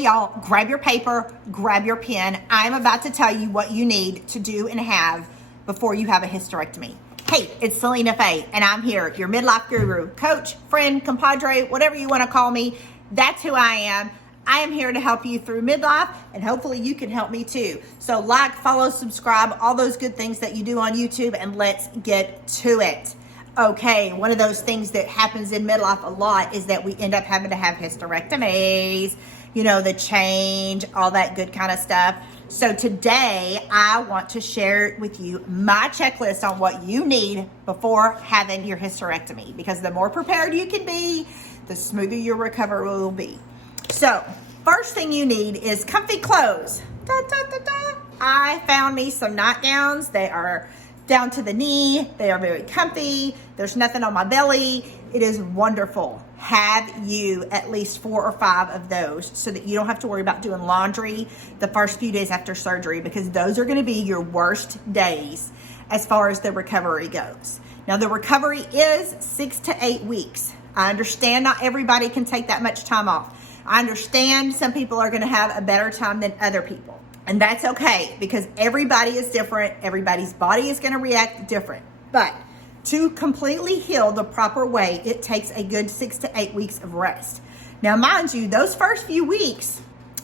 Okay, y'all, grab your paper, grab your pen. I'm about to tell you what you need to do and have before you have a hysterectomy. Hey, it's Selena Faye, and I'm here, your midlife guru, coach, friend, compadre, whatever you want to call me. That's who I am. I am here to help you through midlife, and hopefully you can help me too. So like, follow, subscribe, all those good things that you do on YouTube, and let's get to it. Okay, one of those things that happens in midlife a lot is that we end up having to have hysterectomies, you know, the change, all that good kind of stuff. So today I want to share with you my checklist on what you need before having your hysterectomy, because the more prepared you can be, the smoother your recovery will be. So first thing you need is comfy clothes. Da, da, da, da. I found me some nightgowns. They are down to the knee. They are very comfy. There's nothing on my belly. It is wonderful. Have you at least 4 or 5 of those so that you don't have to worry about doing laundry the first few days after surgery, because those are going to be your worst days as far as the recovery goes. Now, the recovery is 6 to 8 weeks. I understand not everybody can take that much time off. I understand some people are going to have a better time than other people. And that's okay, because everybody is different. Everybody's body is going to react different. But to completely heal the proper way, it takes a good 6 to 8 weeks of rest. Now, mind you, those first few weeks,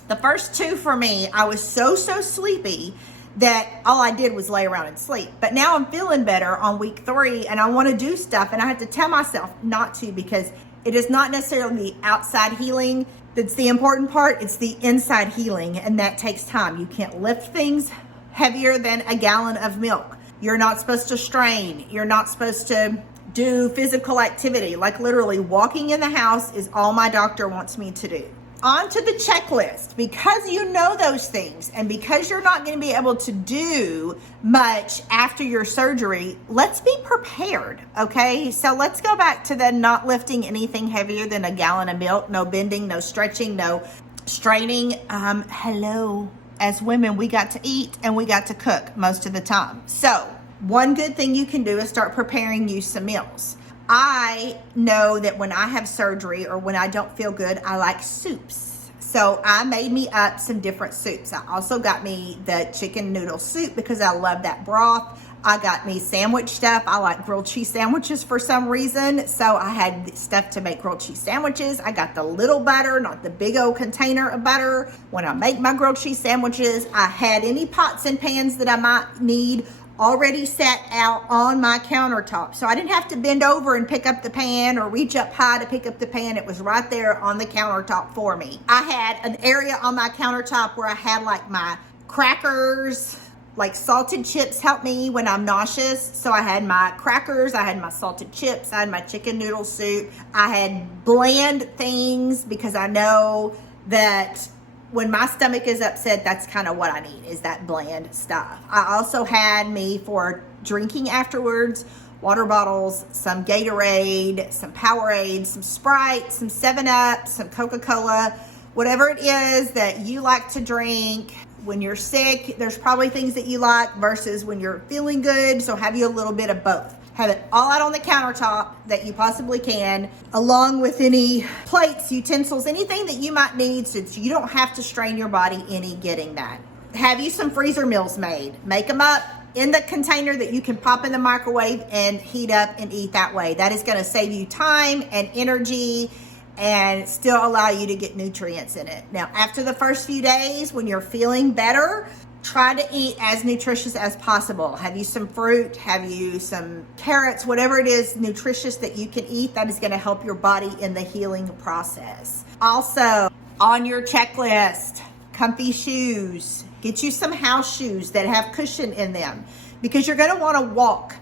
the first 2 for me, I was so sleepy that all I did was lay around and sleep. But now I'm feeling better on week 3, and I want to do stuff, and I have to tell myself not to, because it is not necessarily the outside healing that's the important part. It's the inside healing, and that takes time. You can't lift things heavier than a gallon of milk. You're not supposed to strain. You're not supposed to do physical activity. Like literally walking in the house is all my doctor wants me to do. On to the checklist. Because you know those things, and because you're not going to be able to do much after your surgery, let's be prepared, okay? So let's go back to the not lifting anything heavier than a gallon of milk, no bending, no stretching, no straining. Hello. As women, we got to eat and we got to cook most of the time. So one good thing you can do is start preparing you some meals. I know that when I have surgery or when I don't feel good, I like soups. So I made me up some different soups. I also got me the chicken noodle soup because I love that broth. I got me sandwich stuff. I like grilled cheese sandwiches for some reason. So I had stuff to make grilled cheese sandwiches. I got the little butter, not the big old container of butter. When I make my grilled cheese sandwiches, I had any pots and pans that I might need already sat out on my countertop. So I didn't have to bend over and pick up the pan or reach up high to pick up the pan. It was right there on the countertop for me. I had an area on my countertop where I had like my crackers, like salted chips help me when I'm nauseous. So I had my crackers, I had my salted chips, I had my chicken noodle soup. I had bland things because I know that when my stomach is upset, that's kind of what I need, is that bland stuff. I also had me for drinking afterwards, water bottles, some Gatorade, some Powerade, some Sprite, some 7-Up, some Coca-Cola, whatever it is that you like to drink. When you're sick, there's probably things that you like versus when you're feeling good. So have you a little bit of both. Have it all out on the countertop that you possibly can, along with any plates, utensils, anything that you might need, so you don't have to strain your body any getting that. Have you some freezer meals made. Make them up in the container that you can pop in the microwave and heat up and eat that way. That is going to save you time and energy and still allow you to get nutrients in it. Now, after the first few days, when you're feeling better, try to eat as nutritious as possible. Have you some fruit? Have you some carrots? Whatever it is nutritious that you can eat, that is going to help your body in the healing process. Also, on your checklist, comfy shoes. Get you some house shoes that have cushion in them, because you're going to want to walk.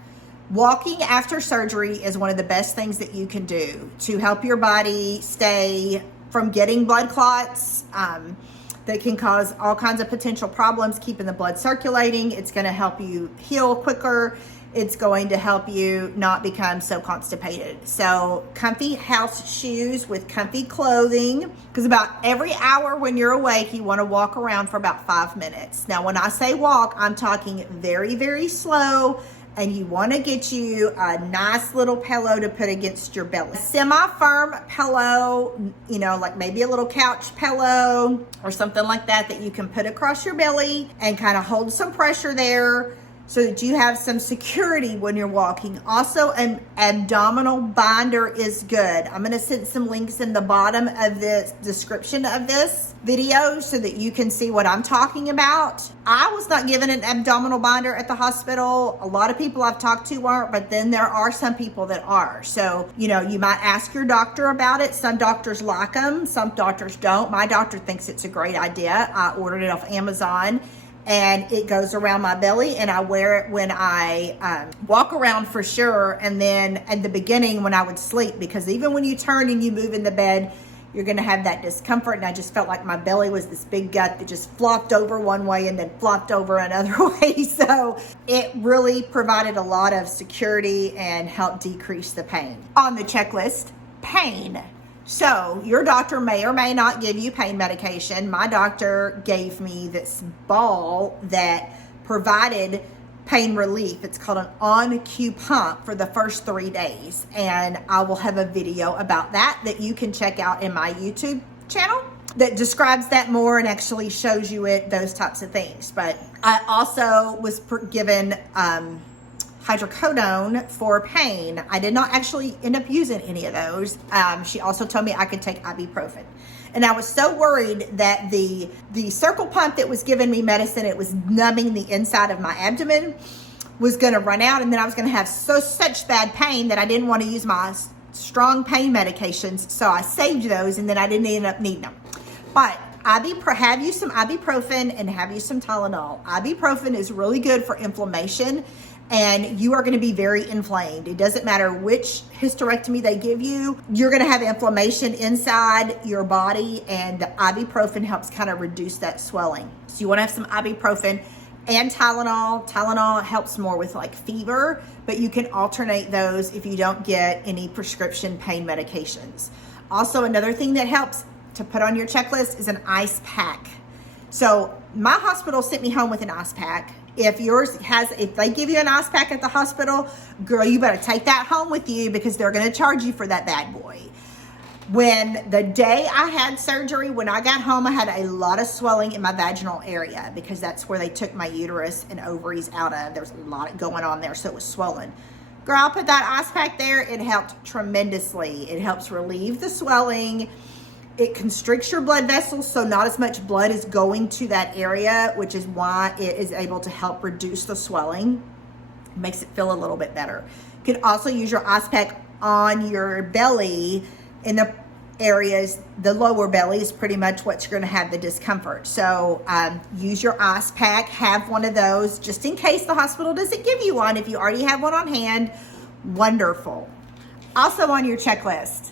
Walking after surgery is one of the best things that you can do to help your body stay from getting blood clots. That can cause all kinds of potential problems, keeping the blood circulating. It's going to help you heal quicker. It's going to help you not become so constipated. So comfy house shoes with comfy clothing, because about every hour when you're awake, you want to walk around for about 5 minutes. Now, when I say walk, I'm talking very slow, and you want to get you a nice little pillow to put against your belly. A semi-firm pillow, you know, like maybe a little couch pillow or something like that that you can put across your belly and kind of hold some pressure there so that you have some security when you're walking. Also, an abdominal binder is good. I'm going to send some links in the bottom of the description of this video so that you can see what I'm talking about. I was not given an abdominal binder at the hospital. A lot of people I've talked to aren't, but then there are some people that are. So, you know, you might ask your doctor about it. Some doctors like them, some doctors don't. My doctor thinks it's a great idea. I ordered it off Amazon, and it goes around my belly, and I wear it when I walk around for sure, and then at the beginning when I would sleep, because even when you turn and you move in the bed, you're gonna have that discomfort, and I just felt like my belly was this big gut that just flopped over one way and then flopped over another way. So it really provided a lot of security and helped decrease the pain. On the checklist, pain. So your doctor may or may not give you pain medication. My doctor gave me this ball that provided pain relief. It's called an on-cue pump for the first 3 days. And I will have a video about that you can check out in my YouTube channel that describes that more and actually shows you those types of things. But I also was given hydrocodone for pain. I did not actually end up using any of those. She also told me I could take ibuprofen. And I was so worried that the circle pump that was giving me medicine, it was numbing the inside of my abdomen, was gonna run out, and then I was gonna have such bad pain that I didn't want to use my strong pain medications. So I saved those, and then I didn't end up needing them. But have you some ibuprofen and have you some Tylenol. Ibuprofen is really good for inflammation, and you are going to be very inflamed. It doesn't matter which hysterectomy they give you, you're going to have inflammation inside your body, and the ibuprofen helps kind of reduce that swelling. So you want to have some ibuprofen and Tylenol. Tylenol helps more with like fever, but you can alternate those if you don't get any prescription pain medications. Also, another thing that helps to put on your checklist is an ice pack. So my hospital sent me home with an ice pack. If they give you an ice pack at the hospital, girl, you better take that home with you because they're going to charge you for that bad boy. When the day I had surgery, when I got home, I had a lot of swelling in my vaginal area because that's where they took my uterus and ovaries out of. There's a lot going on there, so it was swollen. Girl, I put that ice pack there. It helped tremendously. It helps relieve the swelling. It constricts your blood vessels, so not as much blood is going to that area, which is why it is able to help reduce the swelling. It makes it feel a little bit better. You can also use your ice pack on your belly in the areas, the lower belly is pretty much what's going to have the discomfort. So use your ice pack, have one of those just in case the hospital doesn't give you one. If you already have one on hand, wonderful. Also on your checklist,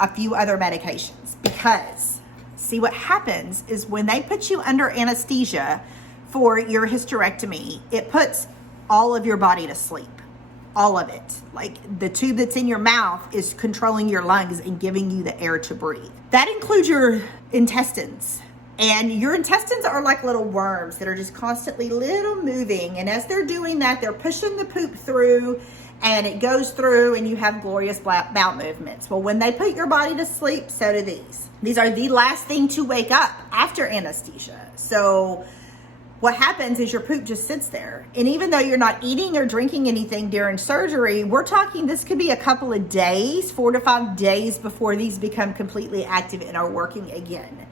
a few other medications, because see what happens is when they put you under anesthesia for your hysterectomy, it puts all of your body to sleep. All of it. Like the tube that's in your mouth is controlling your lungs and giving you the air to breathe. That includes your intestines. And your intestines are like little worms that are just constantly little moving. And as they're doing that, they're pushing the poop through and it goes through and you have glorious bowel movements. Well, when they put your body to sleep, so do these. These are the last thing to wake up after anesthesia. So what happens is your poop just sits there. And even though you're not eating or drinking anything during surgery, we're talking this could be a couple of days, 4 to 5 days before these become completely active and are working again.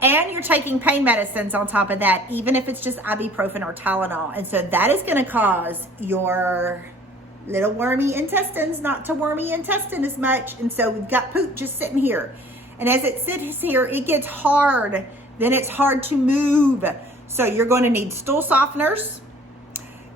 And you're taking pain medicines on top of that, even if it's just ibuprofen or Tylenol. And so that is going to cause your little wormy intestines not to wormy intestine as much. And so we've got poop just sitting here. And as it sits here, it gets hard. Then it's hard to move. So you're going to need stool softeners.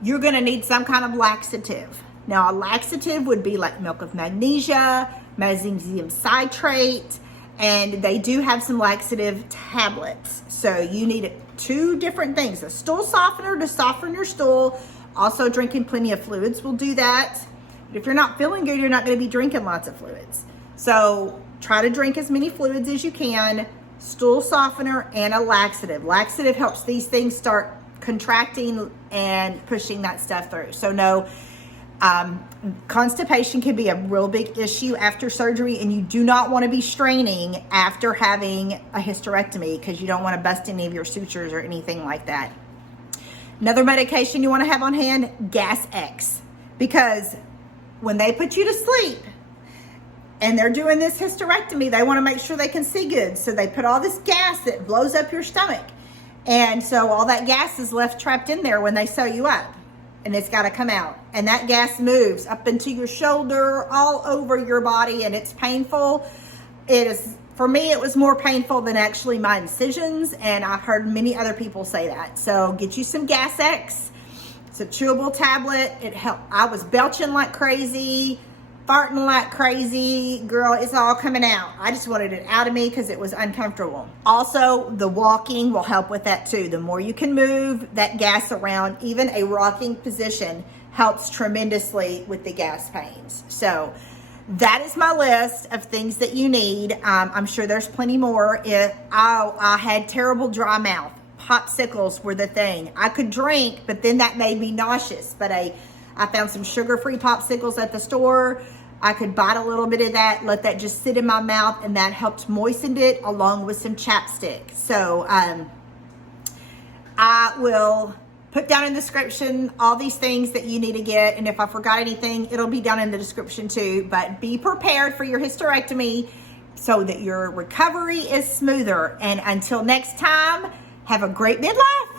You're going to need some kind of laxative. Now, a laxative would be like milk of magnesia, magnesium citrate, and they do have some laxative tablets. So you need 2 different things. A stool softener to soften your stool. Also, drinking plenty of fluids will do that. But if you're not feeling good, you're not going to be drinking lots of fluids. So try to drink as many fluids as you can. Stool softener and a laxative. Laxative helps these things start contracting and pushing that stuff through. So no, constipation can be a real big issue after surgery, and you do not want to be straining after having a hysterectomy because you don't want to bust any of your sutures or anything like that. Another medication you want to have on hand, Gas X, because when they put you to sleep and they're doing this hysterectomy, they want to make sure they can see good. So they put all this gas that blows up your stomach. And so all that gas is left trapped in there when they sew you up, and it's got to come out. And that gas moves up into your shoulder, all over your body, and it's painful. It is, for me, it was more painful than actually my incisions, and I've heard many other people say that. So get you some Gas X. It's a chewable tablet. It helped. I was belching like crazy, farting like crazy. Girl, it's all coming out. I just wanted it out of me because it was uncomfortable. Also, the walking will help with that too. The more you can move that gas around, even a rocking position helps tremendously with the gas pains. So that is my list of things that you need. I'm sure there's plenty more. I had terrible dry mouth. Popsicles were the thing. I could drink, but then that made me nauseous. But I found some sugar-free popsicles at the store. I could bite a little bit of that, let that just sit in my mouth, and that helped moisten it along with some chapstick. So I will put down in the description all these things that you need to get, and if I forgot anything, it'll be down in the description too. But be prepared for your hysterectomy so that your recovery is smoother. And until next time, have a great midlife.